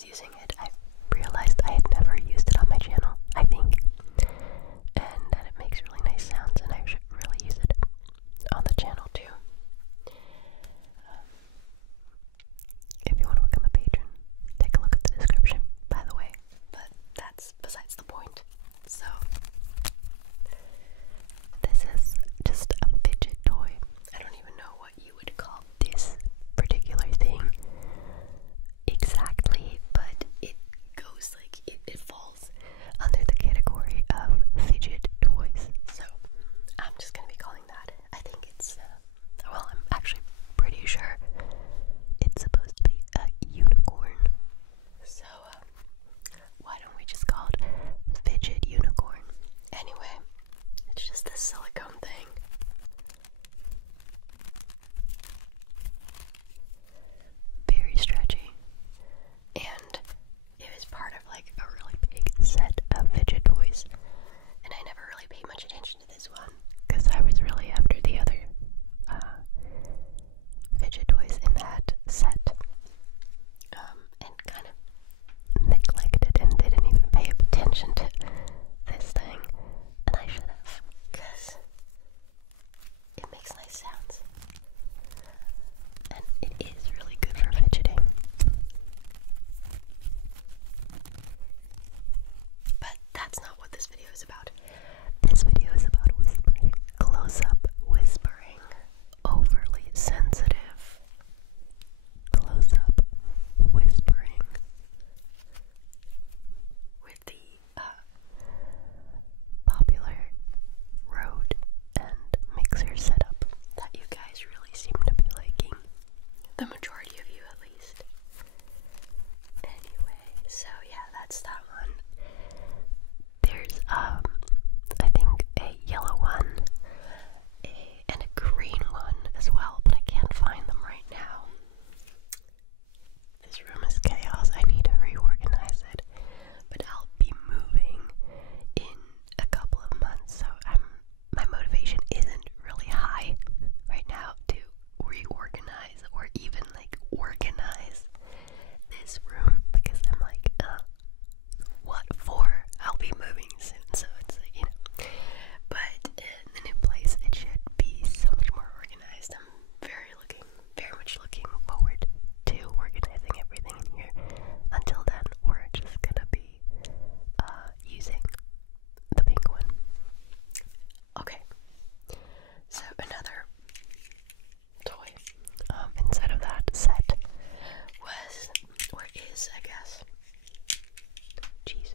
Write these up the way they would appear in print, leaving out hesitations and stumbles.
was using it, I realized I had never used it on my channel, I think, and that it makes really nice sounds, and I should really use it on the channel too. If you want to become a patron, take a look at the description, by the way, but that's besides the point. So, this is just a fidget toy. I don't even know what you would call this particular thing exactly, but it goes like, it falls under the category of fidget toys. So, I'm just gonna be calling that. I think it's, well, I'm actually pretty sure it's supposed to be a unicorn. So, why don't we just call it fidget unicorn? Anyway, it's just this silicone thing. Very stretchy. And it was part of like a really big set of fidget toys. And I never really paid much attention to this one because I was really after the other fidget toys in that set. And kind of neglected and didn't even pay attention to this thing. And I should have, because it makes nice sounds. And it is really good for fidgeting. But that's not what this video is about. This video is about whispering. Close-up whispering. Overly sensitive. Close-up whispering. With the popular Rode and mixer setup that you guys really seem to be liking. The majority of you, at least. Anyway, so yeah, that's that one. There's, I think a yellow one and a green one as well, but I can't find them right now. This room is chaos. I need to reorganize it, but I'll be moving in a couple of months, so my motivation isn't really high right now to reorganize or even like organize this room, because I'm like, what for? I'll be moving soon, so it's like, you know. But in the new place, it should be so much more organized. I'm very much looking forward to organizing everything in here. Until then, we're just gonna be using the pink one. Okay, so another toy inside of that set was, or is, I guess, jeez,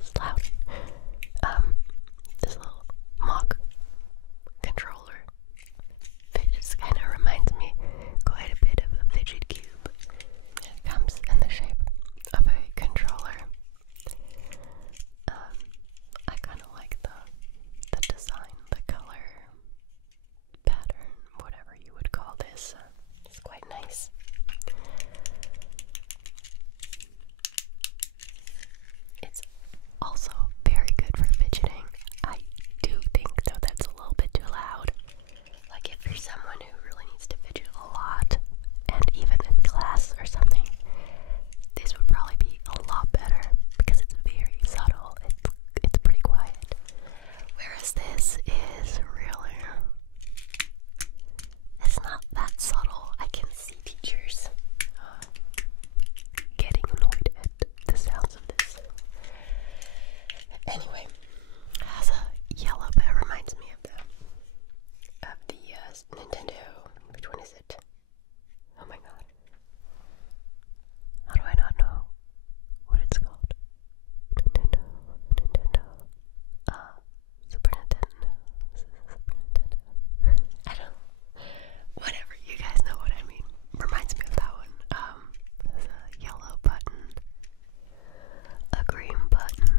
it's loud, this little mug controller. It just kind of reminds me quite a bit of a fidget cube. It comes in the shape of a controller. I kind of like the design, the color, pattern, whatever you would call this. It's quite nice. It's also very good for fidgeting. I do think, though, that's a little bit too loud. Like, if you're someone who really needs to fidget a lot, and even in class or something, this would probably be a lot better because it's very subtle. It's pretty quiet. Whereas this is really, it's not that subtle. I can see teachers getting annoyed at the sounds of this. Anyway, it has a yellow, but it reminds me of the Nintendo. Which one is it? Oh my god. How do I not know what it's called? Nintendo. Super Nintendo. Super Nintendo. I don't, whatever, you guys know what I mean. Reminds me of that one. There's a yellow button, a green button,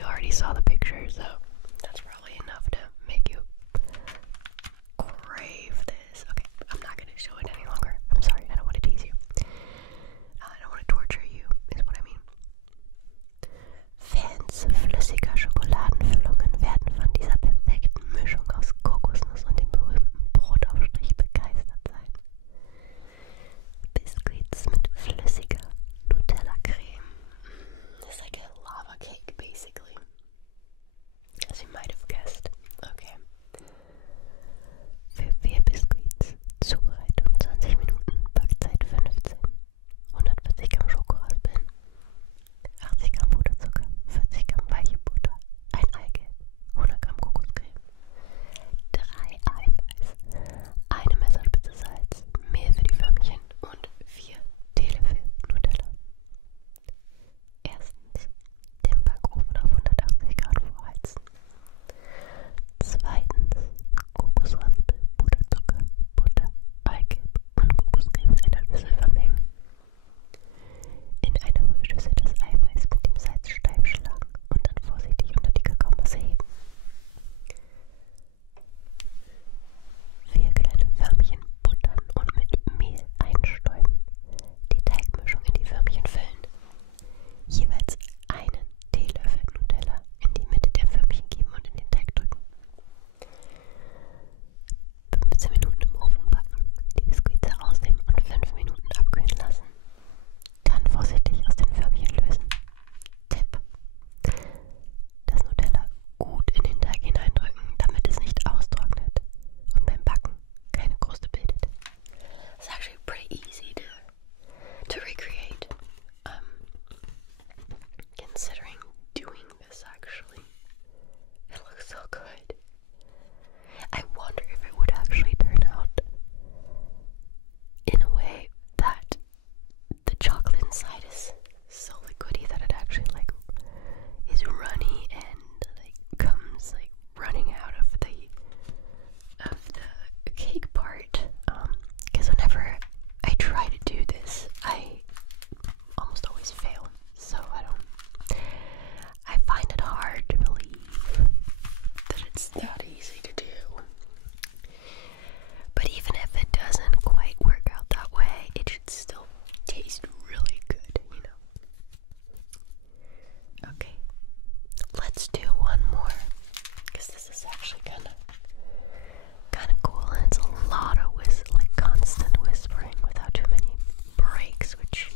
you already saw the picture, so that's probably enough to make you crave this. Okay, I'm not gonna show it any longer. I'm sorry, I don't want to tease you. I don't want to torture you, is what I mean. Fans flüssiger Schokoladenfüllungen werden von dieser perfekten Mischung aus Kokosnuss und dem berühmten Brotaufstrich begeistert sein. Biscuits mit flüssiger Nutella-Creme. It's like a lava cake, basically. As you might have guessed. Okay. Für 4 Biscuits. Zubereitung 20 Minuten. Backzeit 15. 140 Gramm Schokoraspeln. 80 Gramm Puderzucker. 40 Gramm weiche Butter. Ein Eigelb. 100 Gramm Kokoscreme. 3 Eiweiß. Eine Messerspitze Salz. Mehl für die Förmchen. Und 4 Teelöffel Nutella. Erstens, den Backofen auf 180 Grad vorheizen. Zweitens, Kokosraspel, Puderzucker, Butter, Eigelb und Kokoscreme in einer Schüssel vermengen. In einer Rührschüssel das Eiweiß mit dem Salz steif schlagen und dann vorsichtig unter die Kakaomasse heben. 4 kleine Förmchen buttern und mit Mehl einstäuben. Die Teigmischung in die Förmchen füllen. Jeweils einen Teelöffel Nutella in die Mitte der Förmchen geben und in den Teig drücken. 15 Minuten im Ofen backen, die Biskuits herausnehmen und 5 Minuten abkühlen lassen. Dann vorsichtig aus den Förmchen lösen. Tipp: Das Nutella gut in den Teig hineindrücken, damit es nicht austrocknet und beim Backen keine Kruste bildet. It's actually pretty easy to recreate. Considering doing this, actually, it looks so good. I wonder if it would actually turn out in a way that the chocolate inside is so liquidy that it actually like is runny and like comes like running out of the cake part. Because whenever I try to do this, I almost always fail. So I find it hard to believe that it's that easy to do. But even if it doesn't quite work out that way, it should still taste really good, you know. Okay, let's do one more, because this is actually kind of cool, and it's a lot of constant whispering without too many breaks, which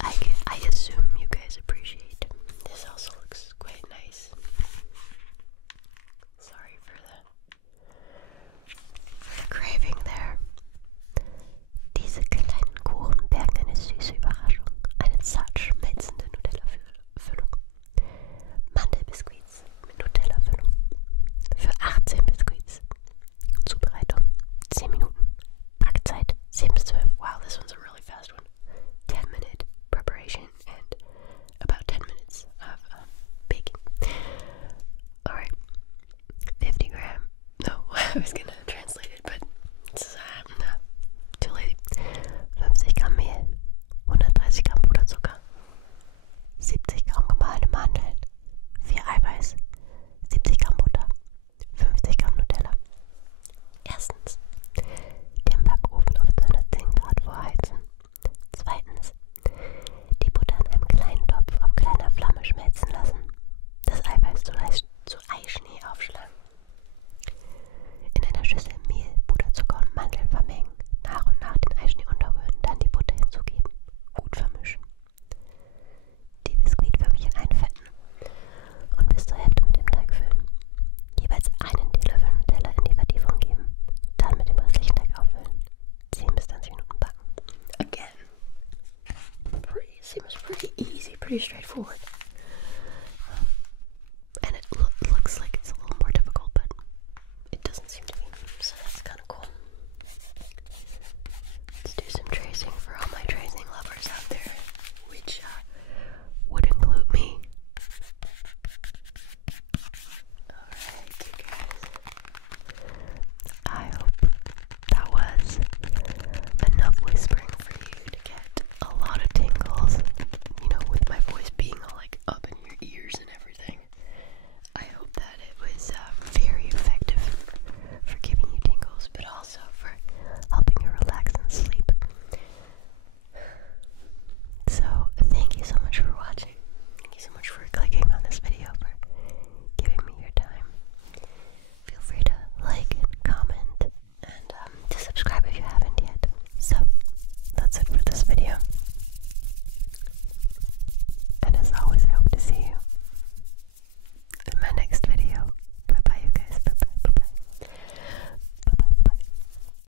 I assume you guys appreciate. This also looks quite nice. Sorry for the craving there. Diese kleinen Kuchen bergen eine süße Überraschung, eine zart schmelzende Nutella-Füllung. Mandelbiskuits mit Nutella-Füllung. Für 18 Biskuits. Zubereitung 10 Minuten. Backzeit 10 bis 12. Wow, this one's a really fast one. 10-minute preparation and about 10 minutes of baking. Alright. 50 gram. No, I was gonna translate it, but it's too late. 50 Gramm Mehl. 130 Gramm Puderzucker. 70 Gramm gemahlene Mandeln. 4 Eiweiß. 70 Gramm Butter. 50 Gramm Nutella. Erstens, den Backofen auf 210 Grad vorheizen. Zweitens, die Butter in einem kleinen Topf auf kleiner Flamme schmelzen lassen. Das Eiweiß zu Eischnee aufschlagen. In einer Schüssel Mehl, Puderzucker und Mandeln vermengen. Nach und nach den Eischnee unterrühren, dann die Butter hinzugeben. Gut vermischen. Die Biskuitförmchen einfetten und bis zur Hälfte mit dem Teig füllen. Jeweils einen Teelöffel Nutella in die Vertiefung geben. Dann mit dem restlichen Teig auffüllen. 10 bis 20 Minuten backen. Again, seems pretty easy, pretty straightforward.